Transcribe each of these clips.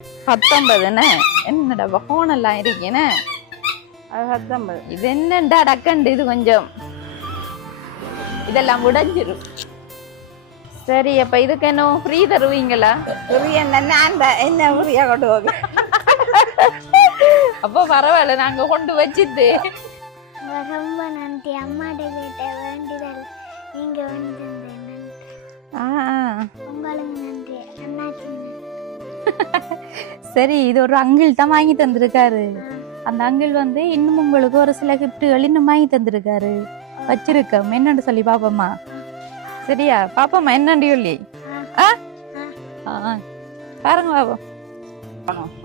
19 என்னடா போன் எல்லாம் இருக்கேனே. அது 19. இது என்னண்டா டக்கண்டு இது கொஞ்சம் இதெல்லாம் உடைஞ்சிரும். சரி அப்ப இதுக்கு என்ன ஃப்ரீ தருவீங்களா? ஃப்ரீ என்ன ஃப்ரீயா கொண்டு போக. அப்போ பரவாயில்ல, நாங்க கொண்டு வச்சுட்டு. ரொம்ப நன்றி. அம்மாட்ட கேட்ட வேண்டியதால் நீங்க வந்து உங்களுக்கு நன்றி. அண்ணாச்சி சரி, இது ஒரு அங்கிள் தான் வாங்கி தந்திருக்காரு. அந்த அங்கிள் வந்து இன்னும் உங்களுக்கு ஒரு சில கிஃப்ட்டுகள் இன்னும் வாங்கி தந்திருக்காரு. வச்சிருக்கோம், என்னன்னு சொல்லி பாப்போமா? சரியா பாப்போமா என்னன்னு சொல்லி பாருங்க பாப்போம்.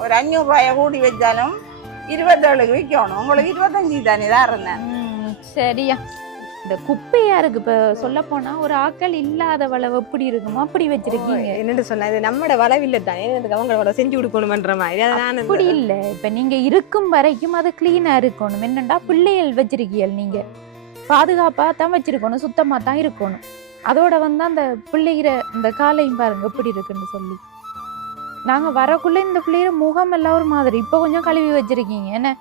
ஒரு 500 ரூபாய கூடி வச்சாலும் 27க்கு விற்கணும். உங்களுக்கு 25 தானே தான் இருந்தேன். சரியா. இந்த குப்பையா இருக்கு. இப்ப சொல்ல போனா ஒரு ஆக்கள் இல்லாத வளவு எப்படி இருக்குமோ அப்படி வச்சிருக்கீங்க. என்னன்னு சொன்னா இது நம்மட வளவில்லை தானே, அவங்க வள செஞ்சு கொடுக்கணும்ன்ற மாதிரி. அப்படி இல்ல, இப்ப நீங்க இருக்கும் வரைக்கும் அது கிளீனா இருக்கணும். என்னண்டா பிள்ளைகள் வச்சிருக்கீங்க, நீங்க பாதுகாப்பா தான் வச்சிருக்கணும், சுத்தமா தான் இருக்கணும். அதோட வந்து அந்த பிள்ளைகிற இந்த காலையும் பாருங்க எப்படி இருக்குன்னு சொல்லி. நாங்க வரக்குள்ள இந்த பிள்ளைகிற முகம் எல்லாம் ஒரு மாதிரி. இப்ப கொஞ்சம் கழுவி வச்சிருக்கீங்க. என்ன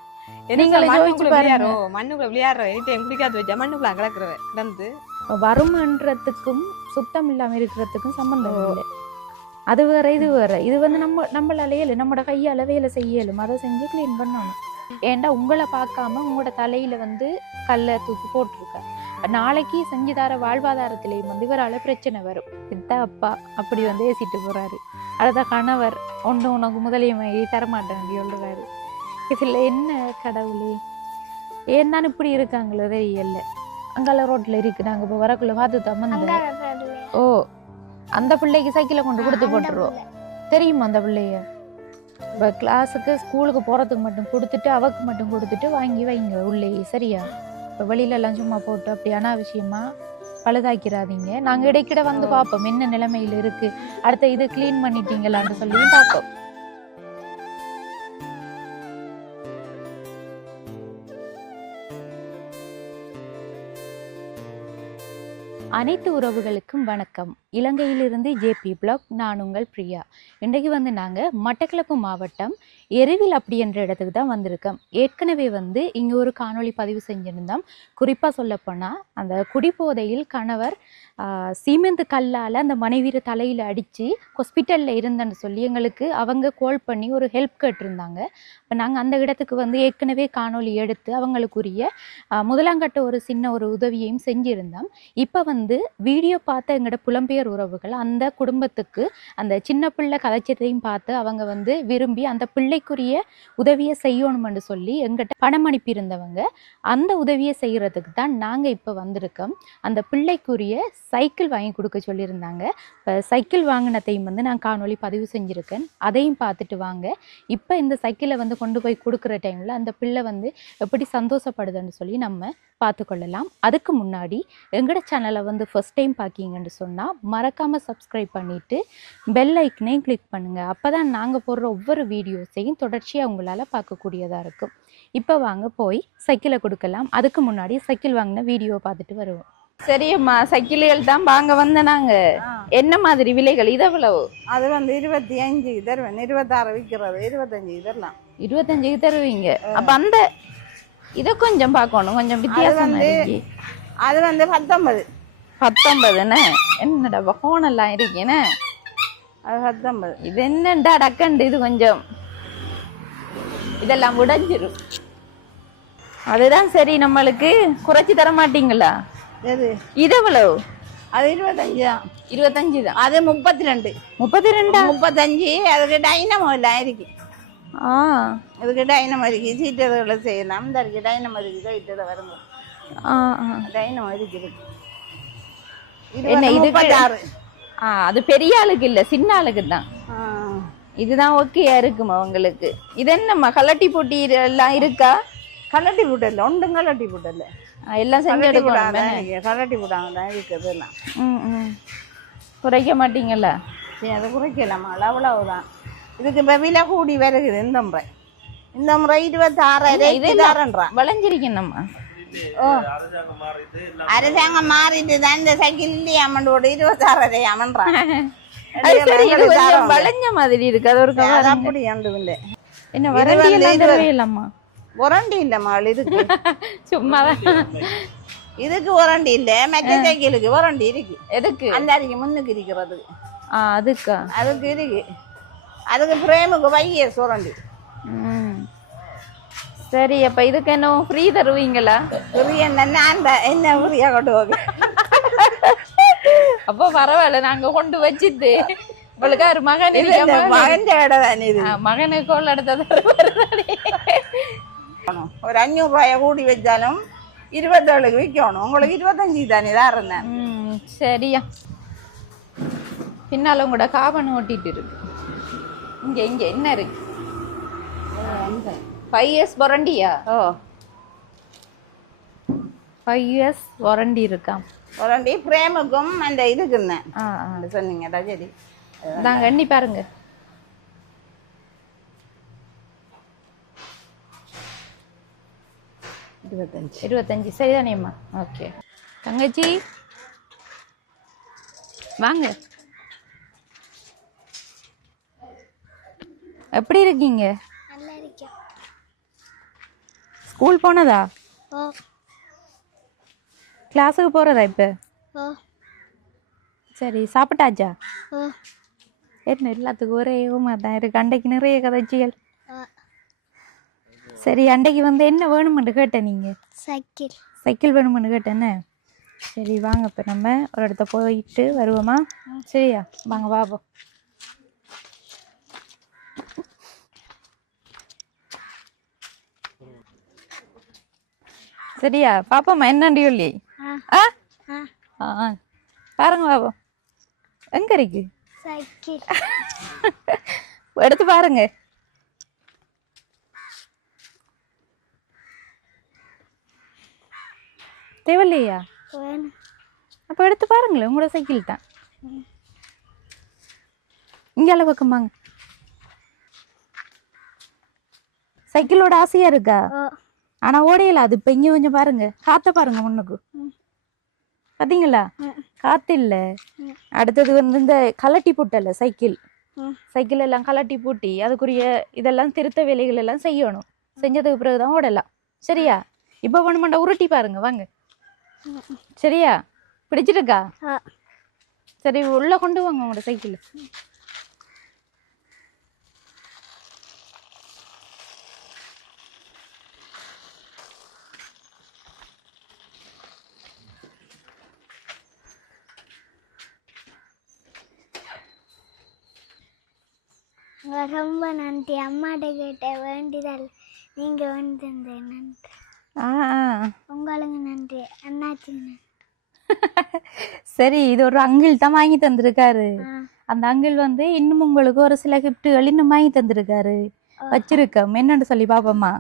நீங்களே யோசிச்சு பாருங்க. மண்ணுக்குள்ள விளையாடுற பிடிக்காது வச்சா மண்ணுக்குள்ள கிடக்குற கிடந்து வருமன்றதுக்கும் சுத்தம் இல்லாம இருக்கிறதுக்கும் சம்பந்தம் இல்லை. அது வேற இது வேற. இது வந்து நம்மளால இயலும், நம்மளோட கையால வேலை செய்யலும். அதை செஞ்சு கிளீன் பண்ணணும். ஏண்டா உங்களை பார்க்காம உங்களோட தலையில வந்து கல்லை தூக்கி போட்டிருக்க. நாளைக்கு செஞ்சு தர வாழ்வாதாரத்திலேயும் வந்து இவரால பிரச்சனை வரும். இதுதான் அப்பா அப்படி வந்து ஏசிட்டு போறாரு. அடுத்த கணவர் ஒன்று உனக்கு முதலிய மாதிரி தரமாட்டேன் சொல்றாரு. இதுல என்ன கடவுளே, ஏன் தான் இப்படி இருக்காங்களோ தெரியல. அங்கால ரோட்ல இருக்கு, நாங்க இப்போ வரக்குள்ள பார்த்து தம்மந்த. ஓ, அந்த பிள்ளைக்கு சைக்கிளை கொண்டு கொடுத்து போட்டுருவோம். தெரியுமா அந்த பிள்ளைய? இப்போ கிளாஸுக்கு ஸ்கூலுக்கு போறதுக்கு மட்டும் கொடுத்துட்டு அவக்கு மட்டும் கொடுத்துட்டு வாங்கி வைங்க உள்ளேயே. சரியா? இப்போ வெளியில எல்லாம் சும்மா போட்டு அப்படி அனாவசியமா பழுதாக்கிறாதீங்க. நாங்க இடைக்கிட வந்து பார்ப்போம் என்ன நிலைமையில இருக்கு. அடுத்த இது கிளீன் பண்ணிட்டீங்களான்னு சொல்லி பார்ப்போம். அனைத்து உறவுகளுக்கும் வணக்கம். இலங்கையிலிருந்து ஜேபி பிளாக், நான் உங்கள் பிரியா. இன்றைக்கு வந்து நாங்கள் மட்டக்களப்பு மாவட்டம் எருவில் அப்படி என்ற இடத்துக்கு தான் வந்திருக்கோம். ஏற்கனவே வந்து இங்கே ஒரு காணொளி பதிவு செஞ்சிருந்தோம். குறிப்பாக சொல்லப்போனால் அந்த குடிபோதையில் கணவர் சீமெந்து கல்லால் அந்த மனைவியை தலையில் அடித்து ஹாஸ்பிட்டலில் இருந்தேன்னு சொல்லி எங்களுக்கு அவங்க கால் பண்ணி ஒரு ஹெல்ப் கேட்டிருந்தாங்க. இப்போ நாங்கள் அந்த இடத்துக்கு வந்து ஏற்கனவே காணொளி எடுத்து அவங்களுக்குரிய முதலாங்கட்ட ஒரு சின்ன ஒரு உதவியையும் செஞ்சுருந்தோம். இப்போ வந்து வீடியோ பார்த்த எங்களோட புலம்பெயர் உறவுகள் அந்த குடும்பத்துக்கு அந்த சின்ன பிள்ளை கதைச்சதையும் பார்த்து அவங்க வந்து விரும்பி அந்த பிள்ளைக்குரிய உதவியை செய்யணும்னு சொல்லி எங்கிட்ட பணம் அனுப்பியிருந்தவங்க. அந்த உதவியை செய்கிறதுக்கு தான் நாங்கள் இப்போ வந்திருக்கோம். அந்த பிள்ளைக்குரிய சைக்கிள் வாங்கி கொடுக்க சொல்லியிருந்தாங்க. இப்போ சைக்கிள் வாங்கினதையும் வந்து நான் காணொளி பதிவு செஞ்சுருக்கேன். அதையும் பார்த்துட்டு வாங்க. இப்போ இந்த சைக்கிளை வந்து கொண்டு போய் கொடுக்குற டைமில் அந்த பிள்ளை வந்து எப்படி சந்தோஷப்படுதுன்னு சொல்லி நம்ம பார்த்துக்கொள்ளலாம். அதுக்கு முன்னாடி எங்களோட சேனலை வந்து ஃபர்ஸ்ட் டைம் பார்க்கிங்கன்னு சொன்னால் மறக்காமல் சப்ஸ்கிரைப் பண்ணிவிட்டு பெல் ஐக்கனையும் கிளிக் பண்ணுங்கள். அப்போ தான் நாங்கள் போடுற ஒவ்வொரு வீடியோஸையும் தொடர்ச்சியாக உங்களால் பார்க்கக்கூடியதாக இருக்கும். இப்போ வாங்க போய் சைக்கிளை கொடுக்கலாம். அதுக்கு முன்னாடி சைக்கிள் வாங்கின வீடியோவை பார்த்துட்டு வருவோம். சரியம்மா, சைக்கிள்கள் தான் வாங்க வந்த நாங்க. என்ன மாதிரி விலைகள்? இது எவ்வளவு? அது வந்து 25 தருவேன். 26 விற்கிறது, 25 தரலாம். 25 தருவீங்க. அப்ப அந்த இதை கொஞ்சம் பார்க்கணும், கொஞ்சம் வித்தியாசம். அது வந்து 19 என்னடா போன் எல்லாம் இருக்கேனே. அது 19. இது என்னண்டா டக்கண்டு இது கொஞ்சம் இதெல்லாம் உடைஞ்சிரும். அதுதான் சரி, நம்மளுக்கு குறைச்சி தர மாட்டீங்களா? எது இது எவ்வளவு? அது 25 தான். 25 தான். அது 32. 35. அதுக்கு டைனமோ எல்லாம் இருக்கு. இதுக்கு டைனமோ இருக்கு. சீட்டர்களை செய்யலாம். இந்த இருக்கு டைனமோ இருக்கு. சீட்டரை வருங்க. டைனமோ இருக்குது. என்ன இது 36? அது பெரிய ஆளுக்கு இல்ல, சின்ன ஆளுக்கு தான். இதுதான் ஓகேயா இருக்குமா உங்களுக்கு? இது என்னம்மா கலட்டி போட்டி எல்லாம் இருக்கா? கலட்டி போட்டல, ஒன்றும் கலட்டி போட்டல, எல்லாம் செஞ்சு எடுக்கலாம். கலட்டி போட்டாங்க தான் இருக்குது எல்லாம். குறைக்க மாட்டீங்களா? சரி, அதை குறைக்கலாமா? அவ்வளவுதான். இதுக்கு இப்போ விலை கூடி வருகுது. இந்த முறை 26 விளைஞ்சிருக்கணும்மா. அரசாங்கம் மாறிட்டு தான் இந்த சைக்கிள் இல்லையாமண்டோட 26 அமன்றான். அது சரி, இது எங்களுக்கு கொஞ்சம் சாரம் வளைஞ்ச மாதிரி இருக்கு. அது ஒரு அது கவர். அப்படி ஒன்றும் இல்லை. என்ன இது வரண்டி வந்து எல்லாம் இது தரவே இல்லம்மா. உரண்டி இல்லம்மா இதுக்கு. சும்மாதான். இதுக்கு உரண்டி இல்லை, மற்ற சைக்கிளுக்கு உரண்டி இருக்கு. எதுக்கு? அந்த அடிக்கு முன்னுக்கு இருக்கிறது அதுக்கா? அதுக்கு இருக்கு. அதுக்கு பிரேமுக்கு வைய சுரண்டி. சரி, அப்ப இதுக்கு என்ன ஃப்ரீ தருவீங்களா? ஃப்ரீ என்ன ஃப்ரீயா கொண்டு போக. அப்போ பரவாயில்ல, நாங்க கொண்டு வச்சுட்டு உங்களுக்கு ஒரு மகன் மகன் கடை தானே இது. மகனுக்கு கோல் எடுத்தது ஒரு 500 ரூபாய கூடி வச்சாலும் 27க்கு விற்கணும். உங்களுக்கு 25 தானே தான் இருந்தேன். சரியா. பின்னால கூட காபன் ஓட்டிட்டு இருக்கு. இங்க இங்க என்ன இருக்கு? 5 years வாரண்டியா? ஓ, 5 years வாரண்டி இருக்காம். உரண்டி பிரேமுக்கும் அந்த இதுக்குன்னு சொன்னீங்கடா. சரி, நாங்க எண்ணி பாருங்க. 25 சரிதானேம்மா? ஓகே தங்கச்சி வாங்க. எப்படி இருக்கீங்க? நல்லா இருக்கேன். ஸ்கூல் போனதா? ஓ கிளாஸுக்கு போறதா இப்ப? ஓ சரி, சாப்பிட்டாச்சா? ஓ என்ன எல்லாத்துக்கும் ஒரே தான் இருக்கு. அண்டைக்கு நிறைய கதைச்சிகள். ஓ சரி, அண்டைக்கு வந்து என்ன வேணுமென்று கேட்டேன். நீங்க சைக்கிள் சைக்கிள் வேணுமென்று கேட்டேன்னு. சரி வாங்க, இப்போ நம்ம ஒரு இடத்த போயிட்டு வருவோமா? சரியா, வாங்க பாப்போம். சரியா பாப்போம்மா, என்னண்டி சொல்லி பாருங்க பாப்போம். எங்க இருக்கு சைக்கிள்? எடுத்து பாருங்க. தேவையில்லையா? வேணும். அப்போ எடுத்து பாருங்களேன், உங்களோட சைக்கிள் தான். இங்க அளவு பக்கமாங்க. சைக்கிளோட ஆசையா இருக்கா? ஆனா ஓடையில அது. இப்ப இங்க கொஞ்சம் பாருங்க, காத்த பாருங்க முன்னுக்கு. பாத்தீங்களா? காத்து இல்ல. அடுத்தது வந்து இந்த கலட்டி போட்டல சைக்கிள். சைக்கிள் எல்லாம் கலட்டி பூட்டி அதுக்குரிய இதெல்லாம் திருத்த வேலைகள் எல்லாம் செய்யணும். செஞ்சதுக்கு பிறகுதான் ஓடலாம். சரியா? இப்ப வேணுமாண்டா உருட்டி பாருங்க, வாங்க. சரியா? பிடிச்சிருக்கா? சரி, உள்ள கொண்டு வாங்க உங்களோட சைக்கிள். ரொம்ப நன்றி. அம்மாட்ட கேட்ட வேண்டியதால் நீங்க வந்து நன்றி. உங்களுக்கு நன்றி. அண்ணாச்சி நன்றி. சரி, இது ஒரு அங்கிள் தான் வாங்கி தந்திருக்காரு. அந்த அங்கிள் வந்து இன்னும் உங்களுக்கு ஒரு சில கிஃப்ட்டுகள் இன்னும் வாங்கி தந்திருக்காரு. வச்சிருக்கோம், என்னன்னு சொல்லி பாப்போமா?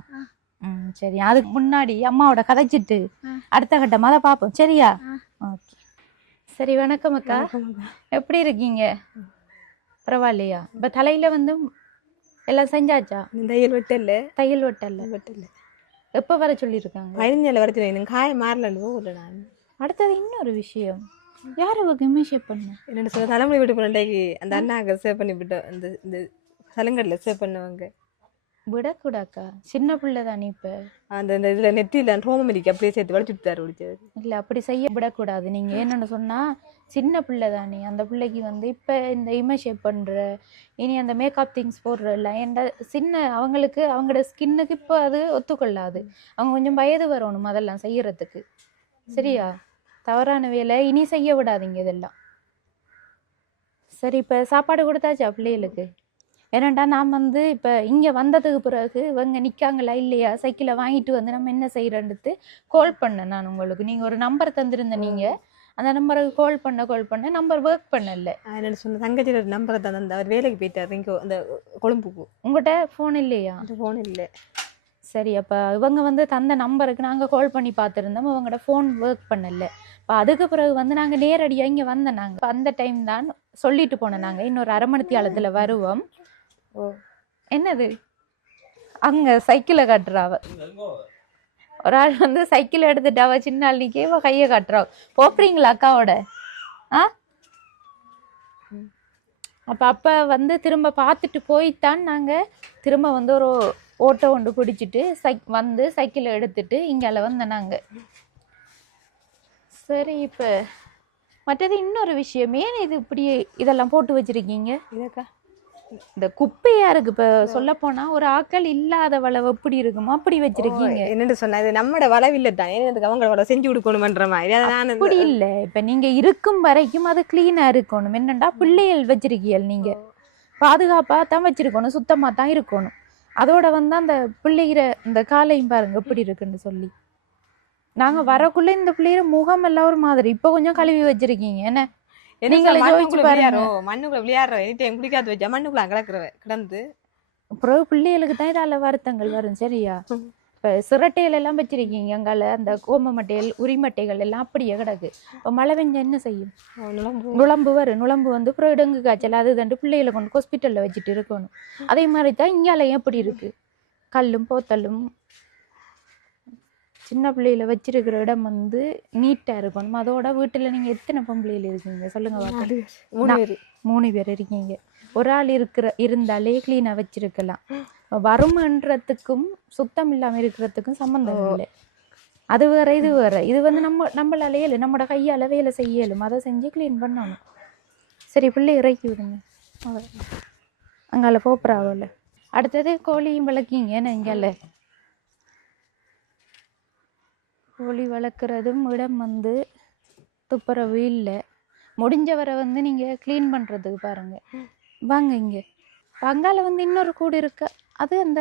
சரி, அதுக்கு முன்னாடி அம்மாவோட கதைச்சிட்டு அடுத்த கட்டமா தான் பாப்போம். சரியா? ஓகே. சரி, வணக்கம் அக்கா. எப்படி இருக்கீங்க? பரவாயில்லையா? இப்ப தலையில வந்து எல்லாம் செஞ்சாச்சா? தையல் வெட்டல. தையல் வெட்டல. எப்ப வர சொல்லியிருக்காங்க? 15 வர சொல்லி காய மாறலன்னு போகல. நான் அடுத்தது இன்னொரு விஷயம், யாரும் இமேஷேப் பண்ண என்னென்ன சொல்ல, தலைமுறை விட்டு போனேன். அந்த அண்ணாங்க சேவ் பண்ணி விட்டோம். இந்த சலங்கடல சேவ் பண்ணவங்க விடக்கூடாக்கா. சின்ன பிள்ளை தானே. இப்ப அந்த இதுல நெத்தியில ரோமரிக்கு அப்படியே சேர்த்து வலிச்சுட்டாரு. முடிச்சது இல்ல, அப்படி செய்ய விடக்கூடாது. நீங்க என்னன்னு சொன்னா, சின்ன பிள்ளை தானே, அந்த பிள்ளைக்கு வந்து இப்ப இந்த இமேஷேப் பண்ற, இனி அந்த மேக்கப் திங்ஸ் போடுறல என்ற சின்ன அவங்களுக்கு அவங்களோட ஸ்கின்னுக்கு இப்போ அது ஒத்துக்கொள்ளாது. அவங்க கொஞ்சம் வயது வரணும் அதெல்லாம் செய்யறதுக்கு. சரியா? தவறான வேலை இனி செய்ய விடாதீங்க இதெல்லாம். சரி, இப்ப சாப்பாடு கொடுத்தாச்சா பிள்ளைகளுக்கு? ஏன்னாண்டா நான் வந்து இப்போ இங்கே வந்ததுக்கு பிறகு இவங்க நிற்காங்களா இல்லையா, சைக்கிளை வாங்கிட்டு வந்து நம்ம என்ன செய்கிறன்றது கால் பண்ணேன் நான் உங்களுக்கு. நீங்கள் ஒரு நம்பர் தந்திருந்தேன், நீங்கள் அந்த நம்பருக்கு கால் பண்ண நம்பர் ஒர்க் பண்ணல. என்ன சொன்ன தங்கச்சியோட நம்பரை தான் அந்த அவர் வேலைக்கு போயிட்டார் இங்கே அந்த கொழும்புக்கு. உங்கள்கிட்ட ஃபோன் இல்லையா? அந்த ஃபோன் இல்லை. சரி, அப்போ இவங்க வந்து தந்த நம்பருக்கு நாங்கள் கால் பண்ணி பார்த்துருந்தோம், இவங்களோட ஃபோன் ஒர்க் பண்ணல. இப்போ அதுக்கு பிறகு வந்து நாங்கள் நேரடியாக இங்கே வந்தோம். நாங்கள் அந்த டைம் தான் சொல்லிட்டு போனோம், நாங்கள் இன்னொரு அரை மணி நேரத்தில் வருவோம். என்னது அங்க சைக்கிளை காட்டுறாவ, ஒரு ஆள் வந்து சைக்கிள் எடுத்துட்டாவ, சின்ன ஆள் நிக்கவ கையை காட்டுறாவ. போறீங்களா அக்காவோட? அப்போ வந்து திரும்ப பார்த்துட்டு போய்த்தான் நாங்கள் திரும்ப வந்து ஒரு ஓட்டோ ஒன்று பிடிச்சிட்டு வந்து சைக்கிளை எடுத்துட்டு இங்கால வந்தோம் நாங்கள். சரி, இப்போ மற்றது இன்னொரு விஷயம், ஏன் இது இப்படி இதெல்லாம் போட்டு வச்சிருக்கீங்க? இதக்கா இந்த குப்பையா இருக்கு. இப்போ சொல்ல போனா ஒரு ஆக்கள் இல்லாத வளவு எப்படி இருக்குமோ அப்படி வச்சிருக்கீங்க. என்னன்னு சொன்னா இது நம்மட வளவில்லை தான், எனக்கு அவங்க வள செஞ்சு கொடுக்கணுமன்ற மாதிரி. அதான் அப்படி இல்லை, இப்போ நீங்க இருக்கும் வரைக்கும் அது கிளீனா இருக்கணும். என்னண்டா பிள்ளைகள் வச்சிருக்கீங்க, நீங்க பாதுகாப்பா தான் வச்சிருக்கணும், சுத்தமா தான் இருக்கணும். அதோட வந்து அந்த பிள்ளைகிற இந்த காலையும் பாருங்க எப்படி இருக்குன்னு சொல்லி. நாங்க வரக்குள்ள இந்த பிள்ளைகிற முகம் எல்லாம் ஒரு மாதிரி, இப்போ கொஞ்சம் கழுவி வச்சிருக்கீங்க. என்ன நீங்களே யோசிச்சு பாருங்க. மண்ணுக்குள்ள விளையாடுற எனி டைம் குடிக்காத வச்சா மண்ணுக்குள்ள கிடக்குற கிடந்து அப்புறம் பிள்ளைகளுக்கு தான் இதால வருத்தங்கள் வரும். சரியா? இப்போ சிரட்டைகள் எல்லாம் வச்சிருக்கீங்க, அங்கால அந்த கோம மட்டைகள் உரிமட்டைகள் எல்லாம் அப்படியே கிடக்கு. இப்போ மழை பெஞ்சா என்ன செய்யும்? நுழம்பு வரும். நுழம்பு வந்து அப்புறம் டெங்கு காய்ச்சல் அது தண்டு பிள்ளைகளை கொண்டு ஹாஸ்பிட்டலில் வச்சுட்டு இருக்கணும். அதே மாதிரி தான் இங்காலையும் எப்படி இருக்கு, கல்லும் போத்தலும். சின்ன பிள்ளையில வச்சிருக்கிற இடம் வந்து நீட்டா இருக்கணும். அதோட வீட்டுல நீங்க எத்தனை பொம்பளையில இருக்கீங்க சொல்லுங்க பார்க்கலாம்? 3 பேர் இருக்கீங்க. ஒரு ஆள் இருந்தாலே கிளீனா வச்சிருக்கலாம். வருமன்றதுக்கும் சுத்தம் இல்லாம இருக்கிறதுக்கும் சம்பந்தம் இல்லை. அது வேற இது வேற. இது வந்து நம்மளால இயலும், நம்மளோட கையால வேலை செய்யலும், அதை செஞ்சு கிளீன் பண்ணணும். சரி, பிள்ளை இறக்கி விடுங்க, அங்கால போப்பராவல. அடுத்தது கோழியும் வளர்க்கீங்க. என்ன இங்கால கோழி வளர்க்குறதும் இடம் வந்து துப்புரவு இல்லை. முடிஞ்சவரை வந்து நீங்கள் க்ளீன் பண்ணுறதுக்கு பாருங்க. வாங்க இங்கே பங்கால வந்து இன்னொரு கூடு இருக்கு. அது அந்த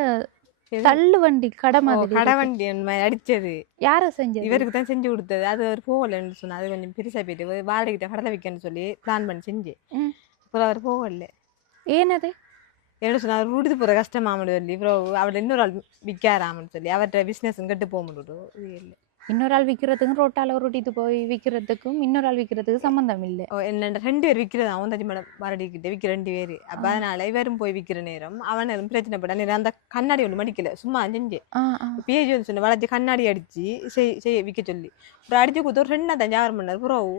தள்ளு வண்டி கடை மாதிரி. கடை வண்டி அடிச்சது யாரை செஞ்சது? இவருக்கு தான் செஞ்சு கொடுத்தது. அது ஒரு போகலன்னு சொன்னா, அது கொஞ்சம் பெருசா போயிட்டு வாடகைக்கிட்ட கடலை விற்கன்னு சொல்லி பிளான் பண்ணி செஞ்சு அப்புறம் அவர் போகல. ஏனது என்ன சொன்னா, அவர் விடுத்து போகிற கஷ்டமாமனு சொல்லி அப்புறம் அவர் இன்னொரு ஆள் விற்காராமன்னு சொல்லி அவர்கிட்ட பிஸ்னஸ் கட்டு போக முடியும். இது இல்லை, இன்னொரு ஆள் விற்கிறதுக்கும் ரோட்டால ரொட்டிட்டு போய் விற்கிறதுக்கும் இன்னொரு ஆள் விற்கிறதுக்கு சம்மந்தம் இல்லை. என்ன 2 பேர் விற்கிறது, அவன் தச்சு மேடம் வாரடிக்கிட்ட விற்கிற 2 பேர். அப்போ அதனால இவரும் போய் விற்கிற நேரம் அவன் பிரச்சனைப்பட்ட நேரம் அந்த கண்ணாடி ஒன்று மடிக்கல, சும்மா செஞ்சு பேஜ் வந்து சொன்ன வளர்ச்சி கண்ணாடி அடிச்சு செய்ய விற்க சொல்லி அப்புறம் அடிச்சு கொடுத்து ஒரு 2-5 மணி நேரம் புறவு.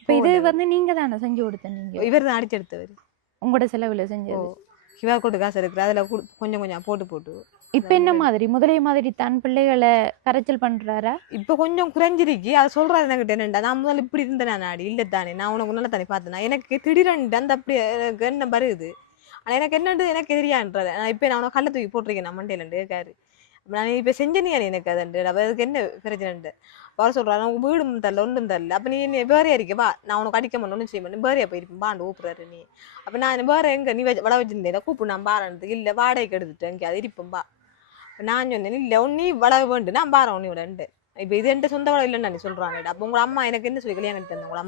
இப்போ இது வந்து நீங்க தானே செஞ்சு கொடுத்த? நீங்க இவர் தான் அடிச்சு எடுத்தவர், உங்களோட செலவுல செஞ்சது. கிவா கோட்டு காசு இருக்குது, அதில் கொஞ்சம் கொஞ்சம் போட்டு இப்போ என்ன மாதிரி முதலைய மாதிரி தன் பிள்ளைகளை கரைச்சல் பண்றாரா? இப்போ கொஞ்சம் குறைஞ்சிருக்கு. அதை சொல்றாரு என்கிட்ட. என்னண்டா, நான் முதல்ல இப்படி இருந்தேன் நாடி இல்லை தானே, நான் உனக்கு நல்லா தானே பார்த்தேன். எனக்கு திடீரெண்டு அந்த அப்படி எனக்கு என்ன வருது, ஆனால் எனக்கு என்னன்றது எனக்கு தெரியான்றது. நான் இப்போ நான் கள்ள தூக்கி போட்டிருக்கேன் நான் மண்டையிலண்டு கேரு. நான் இப்போ செஞ்சனியா எனக்கு அதுண்டு. அப்போ அதுக்கு என்ன பிரச்சனைண்டு வர சொல்கிறாரு, உனக்கு வீடும் தரல ஒன்றும் தரல. அப்போ நீ என்ன வேறையா இருக்கவா, நான் உனக்கு அடிக்க மாட்டேன் ஒன்றும் செய்ய மாட்டேன், வேறையா போயிருப்பேன் பாண்டு ஊப்புறாரு நீ. அப்போ நான் வேற எங்கே நீ வள வச்சிருந்தேன் கூப்பிடு நான் பாரானதுக்கு இல்லை வாடகைக்கு எடுத்துட்டேன் இங்கே அது இருப்பேன் பா. நான் சொன்னேன் இல்லை நீ வள வேண்டு நான் பாரேன் உன்னையோட. இப்போ இது என்கிட்ட சொந்த வளம் இல்லைன்னு நான் சொல்கிறாங்க. அப்போ உங்கள் அம்மா எனக்கு என்ன சொல்லி கல்யாணம் எடுத்து தந்தேன்? உங்களை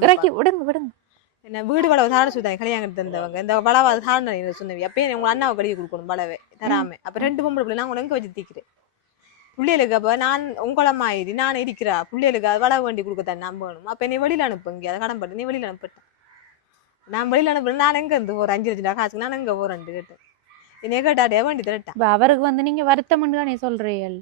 அம்மா விடுங்க என்ன வீடு வளவை தாட சொல்லிட்டாங்க கல்யாணம் எடுத்து தந்தவங்க. இந்த வளவை அது தாண்ட சொன்னவி. அப்பயே உங்களை அண்ணாவை கடிக்க கொடுக்கணும் வளவை தராம. அப்போ 2 பொம்பளை பிள்ளை நான் உங்களை எங்கே வச்சு தீக்கிறேன் பிள்ளைகளுக்கு. அப்போ நான் உங்களம்மா ஆயிரி நான் இருக்கிறா பிள்ளைகளுக்கு அது வள வேண்டி கொடுக்கத்தான் நான் வேணும். அப்போ நீ வெளியில் அனுப்புங்க, அதை கடன் பட்டு நீ வெளியில் அனுப்பிட்டேன். நான் வெளியில் அனுப்புறேன். நான் எங்கே இருந்து போகிறேன் 5 லட்சம் காசுக்கு நான் எங்கே போகிறேன்ட்டு கேட்டேன். என்னைய கேட்டாடே வேண்டி தரட்டேன். அவருக்கு வந்து நீங்க வருத்தம் நீ சொல்றீள்.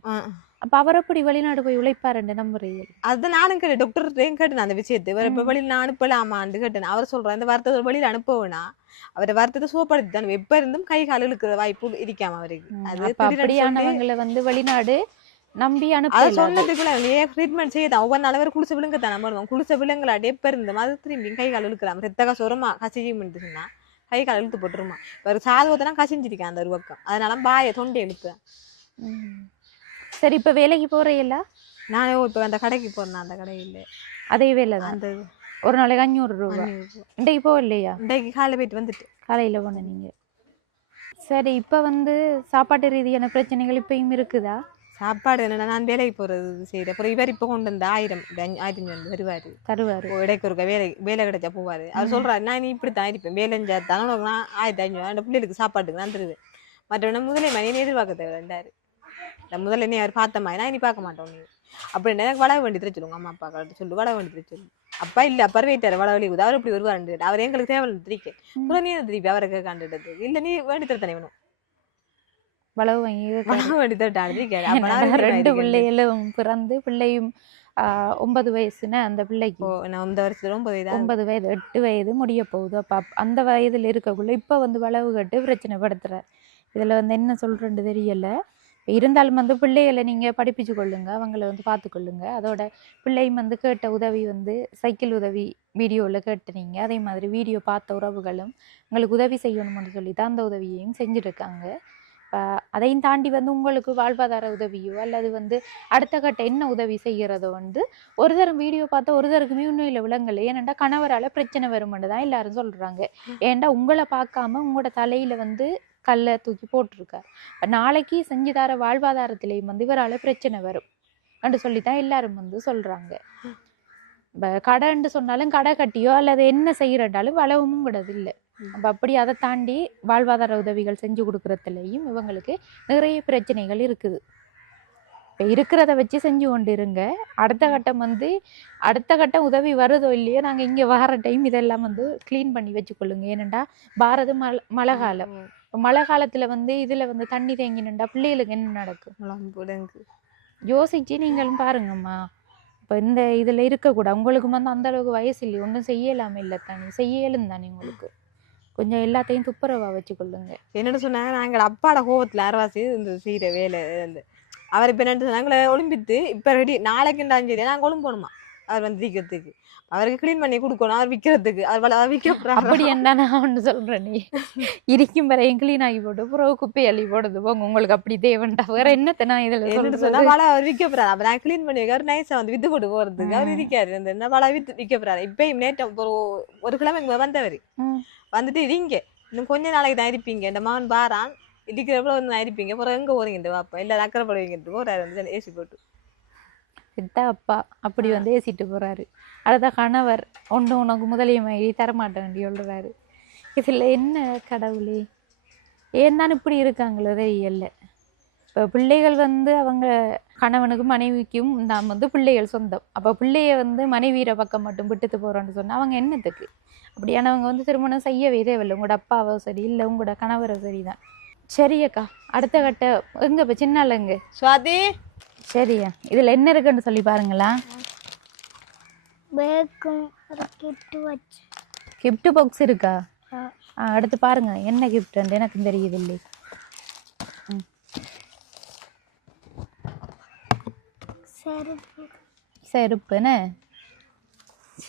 அப்ப அவர் எப்படி வெளிநாடு போய் உழைப்பாருன்னு நம்புறீங்க? அதுதான் நானும் கேட்டேன், டாக்டர்கிட்டையும் கேட்டேன் அந்த விஷயத்தை. வேற இப்ப வெளியில் நான் அனுப்பலாமான்னு கேட்டேன். அவர் சொல்றேன் இந்த வருத்தத்தை வெளியில் அனுப்பவேனா, அவரை வருத்தத்தை சுகப்படுத்தி தான் எப்ப இருந்தும் கை கால் இழுக்கிற வாய்ப்பு இருக்காம அவருக்கு. அது அப்படியானவங்களை வந்து வெளிநாடு நம்பி அனுப்ப சொன்னதுக்குள்ள ட்ரீட்மெண்ட் செய்யதான் ஒவ்வொரு நாள் வேற குளிச்ச விலங்குதான் நம்ம குளிச்ச விலங்குலாட்டி எப்ப இருந்தோம் அது திரும்பி கை கால் இழுக்கலாம். ரத்தக சொரமா கசிஞ்சுன்னு சொன்னா கை கால் இழுத்து போட்டுருமா. ஒரு சாதகத்தான் கசிஞ்சிருக்கேன் அந்த ஒரு பக்கம். அதனால பாய தொண்டை இழுப்பேன். சரி, இப்ப வேலைக்கு போறீல்ல? நானே இப்ப அந்த கடைக்கு போறேன். அந்த கடையில் அதே வேலை தான். அந்த ஒரு நாளைக்கு 500 ரூபா. இன்றைக்கு போக இல்லையா? இன்றைக்கு காலையில் போயிட்டு வந்துட்டு காலையில் போன நீங்க. சரி, இப்ப வந்து சாப்பாட்டு ரீதியான பிரச்சனைகள் இப்பயும் இருக்குதா? சாப்பாடு என்னன்னா நான் வேலைக்கு போறது செய்யறேன். அப்புறம் இவர் இப்ப கொண்டு வந்து 1000 தருவாரு. இடைக்கு ஒரு வேலை கிடைச்சா போவாரு. அவர் சொல்றாரு நான் நீ இப்படித்தான் இருப்பேன் வேலைஞ்சா தானே 1500 அந்த பிள்ளைகளுக்கு சாப்பாட்டுக்கு நான் தருவேன். மற்றவன முதலே மணியை எதிர்பார்க்க தேவைண்டாரு. முதல்ல நீ அவர் பார்த்த மாதிரி நான் நீ பார்க்க மாட்டோம் நீ அப்படின்னு எனக்கு வள வேண்டி தர சொல்லுங்க. அம்மா அப்பா கிட்ட சொல்லு வள வேண்டி தர சொல்லு. அப்பா இல்ல அப்பா வெயிட்டாரு வள வலி அவர் இப்படி வருவாரு. அவர் எங்களுக்கு தேவை திரிக்க புறம் நீ திருப்பி அவரை காண்டுட்டு இல்ல நீ வேண்டி தர தானே வேணும் வளவு வாங்கி 2 பிள்ளைகளும் பிறந்து பிள்ளையும் 9 வயசுன்னு அந்த பிள்ளைக்கு. நான் இந்த வருஷத்துல 9 வயது 8 வயது முடிய போகுது. அப்போ அந்த வயதில் இருக்கக்குள்ள இப்போ வந்து வளவு கட்டு பிரச்சனை படுத்துறார். இதில் வந்து என்ன சொல்கிறேன்னு தெரியல. இருந்தாலும் வந்து பிள்ளைகளை நீங்கள் படிப்பிச்சு கொள்ளுங்க, அவங்கள வந்து பார்த்துக்கொள்ளுங்க. அதோட பிள்ளையும் வந்து கேட்ட உதவி வந்து சைக்கிள் உதவி வீடியோவில் கேட்டுனீங்க. அதே மாதிரி வீடியோ பார்த்த உறவுகளும் உங்களுக்கு உதவி செய்யணும்னு சொல்லி தான் அந்த உதவியையும் செஞ்சுருக்காங்க. அதையும் தாண்டி வந்து உங்களுக்கு வாழ்வாதார உதவியோ அல்லது வந்து அடுத்த கட்ட என்ன உதவி செய்கிறதோ வந்து ஒரு தரம் வீடியோ பார்த்தா ஒரு தருக்குமே இன்னும் இல்லை விலங்கலை. ஏனெண்டா கணவரால் பிரச்சனை வருமென்னு தான் எல்லாரும் சொல்கிறாங்க. ஏன்டா உங்களை பார்க்காம உங்களோட தலையில் வந்து கல்லை தூக்கி போட்டிருக்கார். நாளைக்கு செஞ்சு தர வாழ்வாதாரத்திலேயும் வந்து இவரால் பிரச்சனை வரும் என்று சொல்லித்தான் எல்லாரும் வந்து சொல்கிறாங்க. கடைன்னு சொன்னாலும் கடை கட்டியோ அல்லது என்ன செய்கிறண்டாலும் வளவும் கூடது இல்லை. அப்போ அப்படி அதை தாண்டி வாழ்வாதார உதவிகள் செஞ்சு கொடுக்குறதுலையும் இவங்களுக்கு நிறைய பிரச்சனைகள் இருக்குது. இப்போ இருக்கிறத வச்சு செஞ்சு கொண்டு இருங்க. அடுத்த கட்டம் உதவி வருதோ இல்லையோ நாங்கள் இங்கே வர டைம் இதெல்லாம் வந்து க்ளீன் பண்ணி வச்சுக்கொள்ளுங்க. ஏனெண்டா பாரத மழை காலம். மழை காலத்தில் வந்து இதில் வந்து தண்ணி தேங்கினுண்டா பிள்ளைகளுக்கு என்ன நடக்கும் யோசிச்சு நீங்களும் பாருங்கம்மா. இப்போ இந்த இதில் இருக்கக்கூடாது. உங்களுக்கு வந்து அந்த அளவுக்கு வயசு இல்லையே, ஒன்றும் செய்யலாமே இல்லை தானே, செய்யலும் தானே. உங்களுக்கு கொஞ்சம் எல்லாத்தையும் துப்புரவா வச்சுக்கொள்ளுங்க. என்னென்னு சொன்னாங்க, நாங்கள் அப்பாட கோவத்தில் அரவாசி இந்த செய்கிற வேலை இருந்து அவர் இப்போ என்ன சொன்னாங்களே ஒலிம்பித்து இப்போ ரெடி நாளைக்குண்டாலும் சரி நாங்கள் ஒலிம்போணுமா அவர் வந்து விற்கிறதுக்கு, அவருக்கு க்ளீன் பண்ணி கொடுக்கணும், அவர் விற்கிறதுக்கு அவர் விற்க அப்படி என்ன நான் ஒன்று சொல்கிறேன், நீ இருக்கும் வரையும் க்ளீன் ஆகி போட்டு புறவு குப்பை அள்ளி போடுது போங்க. உங்களுக்கு அப்படி தேவைண்டா வேற என்னத்தை நான் இதில் என்னன்னு சொன்னால் வள அவர் விற்க போகிறார். அப்போ நான் க்ளீன் பண்ணி வைக்க நைஸாக வந்து விற்று போட்டு போகிறதுக்கு அவர் இருக்காரு. இந்த வள விற்க போகிறாரு. இப்போயும் நேற்று ஒரு கிழமை வந்தவர் வந்துட்டு இருங்க இன்னும் கொஞ்ச நாளைக்கு தான் இருப்பீங்க, இந்த மகன் பாரான் இருக்கிறப்ப வந்து நான் இருப்பீங்க, அப்புறம் எங்கே போறீங்க வாப்பா இல்லை அக்கறைப்படுவீங்க போறாரு வந்து ஏசி போட்டு. சித்தா அப்பா அப்படி வந்து ஏசிட்டு போறாரு. அதுதான் கணவர் ஒன்று உனக்கு முதலிய மாதிரி தரமாட்டேன் சொல்றாரு. இதில் என்ன கடவுளே, ஏன் தான் இப்படி இருக்காங்களோ தெரியல. இப்போ பிள்ளைகள் வந்து அவங்க கணவனுக்கும் மனைவிக்கும் நாம் வந்து பிள்ளைகள் சொந்தம். அப்போ பிள்ளைய வந்து மனைவியிற பக்கம் மட்டும் விட்டுட்டு போகிறோன்னு சொன்னால் அவங்க என்னத்துக்கு? அப்படியானவங்க வந்து திருமணம் செய்யவே தேவையில்லை. உங்களோட அப்பாவோ சரி இல்லை உங்களோட கணவரோ சரிதான். சரியக்கா, அடுத்த கட்ட எங்கே இப்போ சின்னால எங்க சுவாதி? சரியா, இதில் என்ன இருக்குன்னு சொல்லி பாருங்களா. கிஃப்ட் பாக்ஸ் இருக்கா? அடுத்து பாருங்க என்ன கிஃப்ட் எனக்கு தெரியுது இல்லை. செருப்புன்னு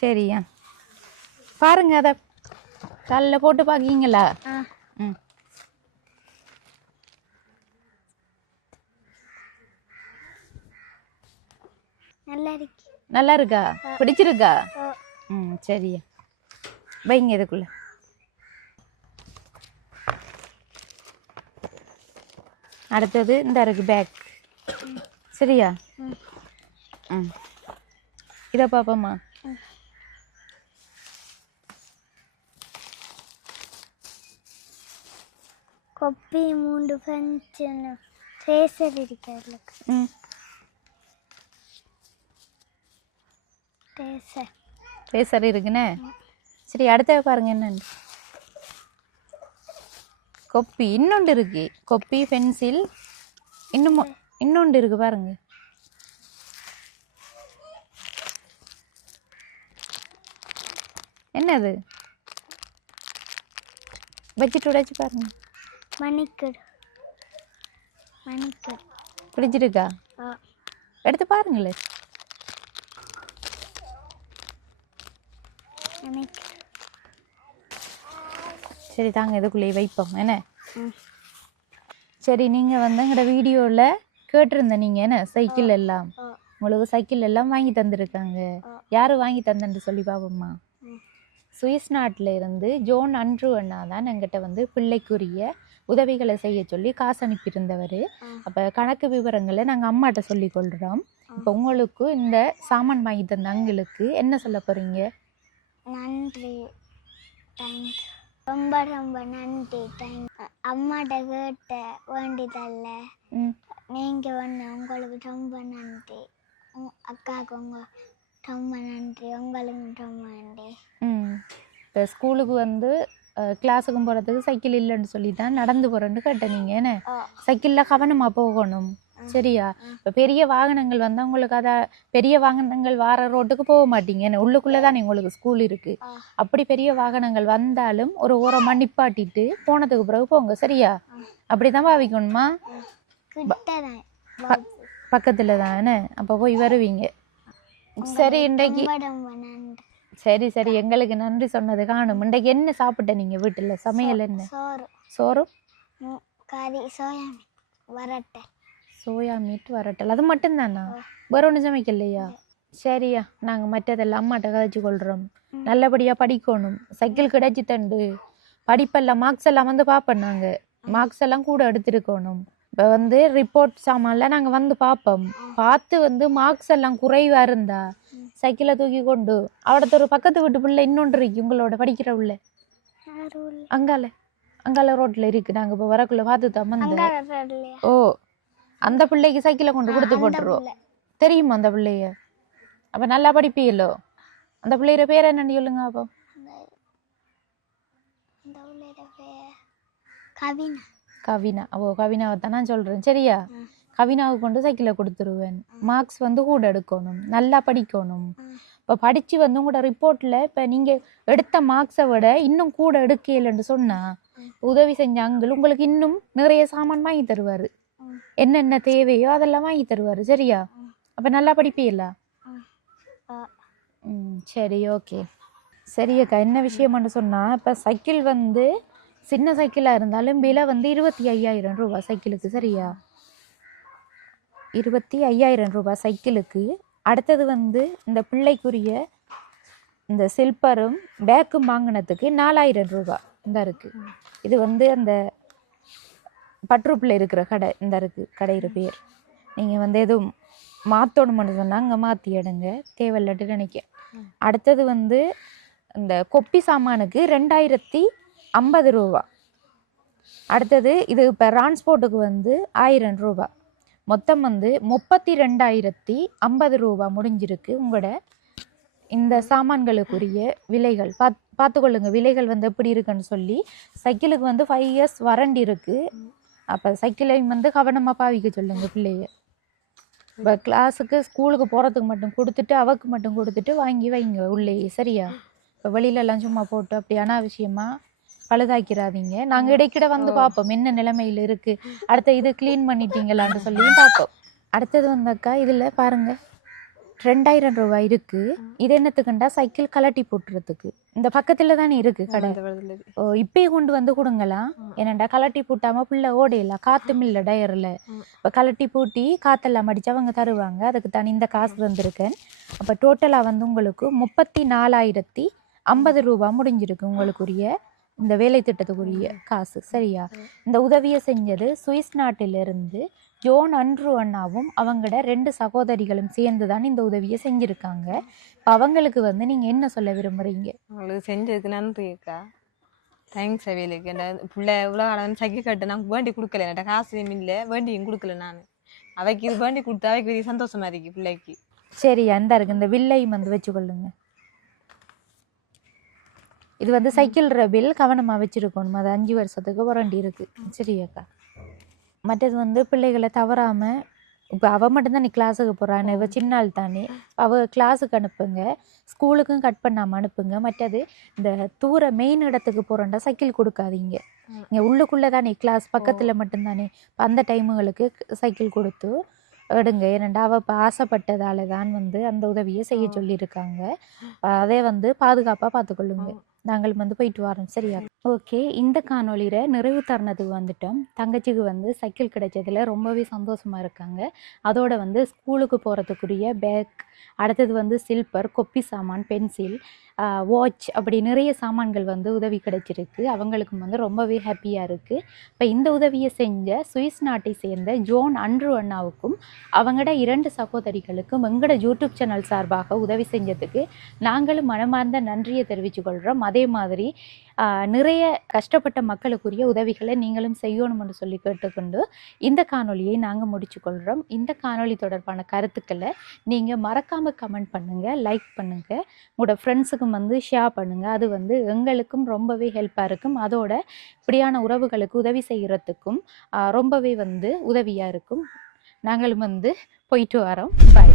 சரியா, பாருங்க அதை காலில் போட்டு பார்க்கீங்களா? ம் நல்லா இருக்கா? பிடிச்சிருக்கா? ம் சரியா, வைங்க இதுக்குள்ள. அடுத்தது இந்த இருக்கு பேக். சரியா? ம் இதை பாப்போம்மா. கொப்பி 3 பென்சில் ரேசர் இருக்கு. ரேசர் இருக்குண்ணே. சரி, அடுத்த பாருங்க என்னன்னு. கொப்பி இன்னொன்று இருக்கு, கொப்பி பென்சில் இன்னொன்று இருக்கு பாருங்க. என்னது? வச்சுட்டு உடைச்சு பாருங்க. மணிக்கர் பிடிச்சிருக்கா? எடுத்து பாருங்களே. சரி தாங்க, இதுக்குள்ளேயே வைப்போம் என்ன. சரி, நீங்கள் வந்து எங்களோட வீடியோவில் கேட்டிருந்த நீங்கள் என்ன சைக்கிள் எல்லாம் உங்களுக்கு சைக்கிள் எல்லாம் வாங்கி தந்துருக்காங்க. யார் வாங்கி தந்தன்னு சொல்லி பார்ப்போம்மா. சுவிஸ் நாட்டில் இருந்து ஜோன் அன்ட்ரூ அண்ணா தான் எங்கிட்ட வந்து பிள்ளைக்குரிய உதவிகளை செய்ய சொல்லி காசு அனுப்பியிருந்தவர். அப்போ கணக்கு விவரங்களை நாங்கள் அம்மாட்ட சொல்லி கொள்கிறோம். இப்போ உங்களுக்கு இந்த சாமான் வாங்கி தந்த அங்களுக்கு என்ன சொல்ல போகிறீங்க? நன்றி, தேங்க்ஸ், ரொம்ப ரொம்ப நன்றி, தேங்க்ஸ். அம்மாட்ட கேட்ட வேண்டியதல்ல, நீங்கள் வந்து உங்களுக்கு ரொம்ப நன்றி. அக்காவுக்கு ரொம்ப நன்றி, உங்களுக்கு ரொம்ப நன்றி. இப்போ ஸ்கூலுக்கு வந்து கிளாஸுக்கும் போகிறதுக்கு சைக்கிள் இல்லைன்னு சொல்லி தான் நடந்து போகிறேன்னு கேட்டேன். நீங்கள் என்ன சைக்கிளில் கவனமாக போகணும். சரியா? இப்போ பெரிய வாகனங்கள் வந்தால் உங்களுக்கு அதை பெரிய வாகனங்கள் வார ரோட்டுக்கு போக மாட்டீங்க, ஏன்னா உள்ளுக்குள்ளே தானே உங்களுக்கு ஸ்கூல் இருக்குது. அப்படி பெரிய வாகனங்கள் வந்தாலும் ஒரு ஓரமாக நிப்பாட்டிட்டு போனதுக்கு பிறகு போங்க, சரியா? அப்படி தான் பாவிக்கணுமா? பக்கத்தில் தானே, அப்போ போய் வருவீங்க. சரி, இன்றைக்கு சரி சரி, எங்களுக்கு நன்றி சொன்னது காணும். இன்றைக்கு என்ன சாப்பிட்ட நீங்கள் வீட்டில்? சமையல் என்ன? சோறு சோயா மீட் வரட்டல், அது மட்டும்தானா? வேற ஒன்றும் சமைக்கலையா? சரியா, நாங்கள் மற்றதெல்லாம் அம்மாட்ட கதைச்சு கொள்கிறோம். நல்லபடியாக படிக்கணும், சைக்கிள் கிடைச்சி தண்டு படிப்பெல்லாம் மார்க்ஸ் எல்லாம் வந்து பார்ப்போம். நாங்கள் மார்க்ஸ் எல்லாம் கூட எடுத்துருக்கணும். இப்போ வந்து ரிப்போர்ட் சாமான்லாம் நாங்கள் வந்து பார்ப்போம். பார்த்து வந்து மார்க்ஸ் எல்லாம் குறைவாக இருந்தா சைக்கிளை தூக்கி கொண்டு அவடத்த ஒரு பக்கத்து வீட்டு பிள்ளை இன்னொன்று இருக்கு உங்களோட படிக்கிற உள்ள அங்கால ரோட்டில் இருக்கு. நாங்கள் இப்போ வரக்குள்ள பார்த்து தான் வந்து ஓ அந்த பிள்ளைக்கு சைக்கிளை கொண்டு கொடுத்து போட்டுருவோம். தெரியுமா அந்த பிள்ளைய? அப்போ நல்லா படிப்பீங்களோ? அந்த பிள்ளையோட பேர் என்னன்னு சொல்லுங்க அப்போ. கவினா. ஓ, கவினாவை தான் நான் சொல்கிறேன், சரியா? கவினாவுக்கு கொண்டு சைக்கிளை கொடுத்துருவேன். மார்க்ஸ் வந்து கூட எடுக்கணும், நல்லா படிக்கணும். இப்போ படித்து வந்து உங்களோட ரிப்போர்ட்டில் இப்போ நீங்கள் எடுத்த மார்க்ஸை விட இன்னும் கூட எடுக்கலைன்னு சொன்னால் உதவி செஞ்ச அங்கிள் உங்களுக்கு இன்னும் நிறைய சாமான் வாங்கி தருவார். என்னென்ன தேவையோ அதெல்லாம் வாங்கி தருவார், சரியா? அப்போ நல்லா படிப்பீங்களா? சரி, ஓகே. சரி அக்கா, என்ன விஷயம்னு சொன்னால் இப்போ சைக்கிள் வந்து சின்ன சைக்கிளாக இருந்தாலும் விலை வந்து 25,000 ரூபா சைக்கிளுக்கு, சரியா? 25,000 ரூபா சைக்கிளுக்கு. அடுத்தது வந்து இந்த பிள்ளைக்குரிய இந்த சில்பரும் பேக்கும் வாங்கினதுக்கு 4,000 ரூபா இந்த இருக்குது. இது வந்து அந்த பட்ரூப்பில் இருக்கிற கடை இந்த இருக்குது, கடையிற பேர். நீங்கள் வந்து எதுவும் மாற்றணும்னு சொன்னால் அங்கே மாற்றி எடுங்க, தேவையில்லட்டு நினைக்க. அடுத்தது வந்து இந்த கொப்பி சாமானுக்கு 2,050 ரூபா. அடுத்தது இது இப்போ டிரான்ஸ்போர்ட்டுக்கு வந்து 1000 ரூபா. மொத்தம் வந்து 32,050 ரூபா முடிஞ்சிருக்கு. உங்களோட இந்த சாமான்களுக்குரிய விலைகள் பார்த்துக்கொள்ளுங்க. விலைகள் வந்து எப்படி இருக்குன்னு சொல்லி. சைக்கிளுக்கு வந்து 5 இயர்ஸ் வாரண்டி இருக்குது. அப்போ சைக்கிளையும் வந்து கவனமாக பாவிக்க சொல்லுங்க பிள்ளைய. இப்போ கிளாஸுக்கு ஸ்கூலுக்கு போகிறதுக்கு மட்டும் கொடுத்துட்டு அவக்கு மட்டும் கொடுத்துட்டு வாங்கி வைங்க உள்ளேயே, சரியா? இப்போ வெளியிலலாம் சும்மா போட்டு அப்படி அனாவசியமாக பழுதாக்கிறாதீங்க. நாங்கள் இடைக்கிட வந்து பார்ப்போம் என்ன நிலைமையில் இருக்குது. அடுத்த இது க்ளீன் பண்ணிட்டீங்களான்னு சொல்லியும் பார்ப்போம். அடுத்தது வந்தாக்கா இதில் பாருங்கள் 2,000 ரூபா இருக்குது. இது என்னத்துக்குண்டா சைக்கிள் கலட்டி போட்டுறதுக்கு. இந்த பக்கத்தில் தானே இருக்குது கடை. ஓ, இப்பயே கொண்டு வந்து கொடுங்கலாம். ஏன்னாண்டா கலட்டி பூட்டாமல் பிள்ளை ஓடையில காற்றும் இல்லை டயரில். இப்போ கலட்டி பூட்டி காற்றெல்லாம் அடித்து அவங்க தருவாங்க. அதுக்கு தான் இந்த காசு வந்திருக்கேன். அப்போ டோட்டலாக வந்து உங்களுக்கு 34,050 ரூபா முடிஞ்சிருக்கு உங்களுக்குரிய இந்த வேலை திட்டத்துக்குரிய காசு, சரியா? இந்த உதவியை செஞ்சது சுவிஸ் நாட்டிலிருந்து ஜோன் அன்ட்ரூ அண்ணாவும் அவங்களோட 2 சகோதரிகளும் சேர்ந்து தான் இந்த உதவியை செஞ்சுருக்காங்க. இப்போ அவங்களுக்கு வந்து நீங்கள் என்ன சொல்ல விரும்புகிறீங்க? அவங்களுக்கு செஞ்சதுக்கு நன்றிக்கா, தேங்க்ஸ். அவைகளுக்கு என் பிள்ளை இவ்வளோ அளவு சைக்கிள் கட்டு நான் வேண்டி கொடுக்கல, என்கிட்ட காசும் இல்லை, வேண்டியும் கொடுக்கல. நான் அவைக்கு இது வேண்டி கொடுத்து அவைக்கு பெரிய சந்தோஷமா இருக்கு பிள்ளைக்கு. சரி, அந்த இருக்கு இந்த வில்லையும் வந்து வச்சுக்கொள்ளுங்க. இது வந்து சைக்கிள் பில் கவனமாக வச்சுருக்கணும். அது 5 வருஷத்துக்கு வாரண்டி இருக்குது, சரியாக்கா? மற்றது வந்து பிள்ளைகளை தவறாமல், இப்போ அவள் மட்டும்தான் நீ கிளாஸுக்கு போகிறான்னு, இவள் சின்ன ஆள் தானே, அவள் கிளாஸுக்கு அனுப்புங்க, ஸ்கூலுக்கும் கட் பண்ணாமல் அனுப்புங்க. மற்றது இந்த தூர மெயின் இடத்துக்கு போகிறோண்டா சைக்கிள் கொடுக்காதீங்க. இங்கே உள்ளுக்குள்ளே தானே கிளாஸ் பக்கத்தில் மட்டும்தானே, இப்போ அந்த டைமுங்களுக்கு சைக்கிள் கொடுத்து எடுங்க. ஏனண்டா அவள் இப்போ ஆசைப்பட்டதால தான் வந்து அந்த உதவியை செய்ய சொல்லியிருக்காங்க. அதே வந்து பாதுகாப்பாக பார்த்துக்கொள்ளுங்க. நாங்கள் வந்து போயிட்டு வரோம், சரியா? ஓகே, இந்த காணொலியில் நிறைவு தருணத்துக்கு வந்துட்டோம். தங்கச்சிக்கு வந்து சைக்கிள் கிடைச்சதில் ரொம்பவே சந்தோஷமாக இருக்காங்க. அதோட வந்து ஸ்கூலுக்கு போகிறதுக்குரிய பேக், அடுத்தது வந்து சில்பர், கொப்பி சாமான், பென்சில், வாட்ச், அப்படி நிறைய சாமான்கள் வந்து உதவி கிடைச்சிருக்கு. அவங்களுக்கும் வந்து ரொம்பவே ஹாப்பியாக இருக்குது. இப்போ இந்த உதவியை செஞ்ச சுவிஸ் நாட்டை சேர்ந்த ஜோன் அன்ட்ரூ அண்ணாவுக்கும் அவங்களோட 2 சகோதரிகளுக்கும் எங்களோட யூடியூப் சேனல் சார்பாக உதவி செஞ்சதுக்கு நாங்களும் மனமார்ந்த நன்றியை தெரிவித்துக்கொள்கிறோம். அதே மாதிரி நிறைய கஷ்டப்பட்ட மக்களுக்குரிய உதவிகளை நீங்களும் செய்யணும்னு சொல்லி கேட்டுக்கொண்டு இந்த காணொலியை நாங்கள் முடிச்சுக்கொள்கிறோம். இந்த காணொலி தொடர்பான கருத்துக்களை நீங்கள் மறக்காமல் கமெண்ட் பண்ணுங்கள், லைக் பண்ணுங்கள், உங்களோட ஃப்ரெண்ட்ஸுக்கும் வந்து ஷேர் பண்ணுங்கள். அது வந்து எங்களுக்கும் ரொம்பவே ஹெல்ப்பாக இருக்கும். அதோட இப்படியான உறவுகளுக்கு உதவி செய்கிறதுக்கும் ரொம்பவே வந்து உதவியாக இருக்கும். நாங்களும் வந்து போயிட்டு வரோம். பாய்.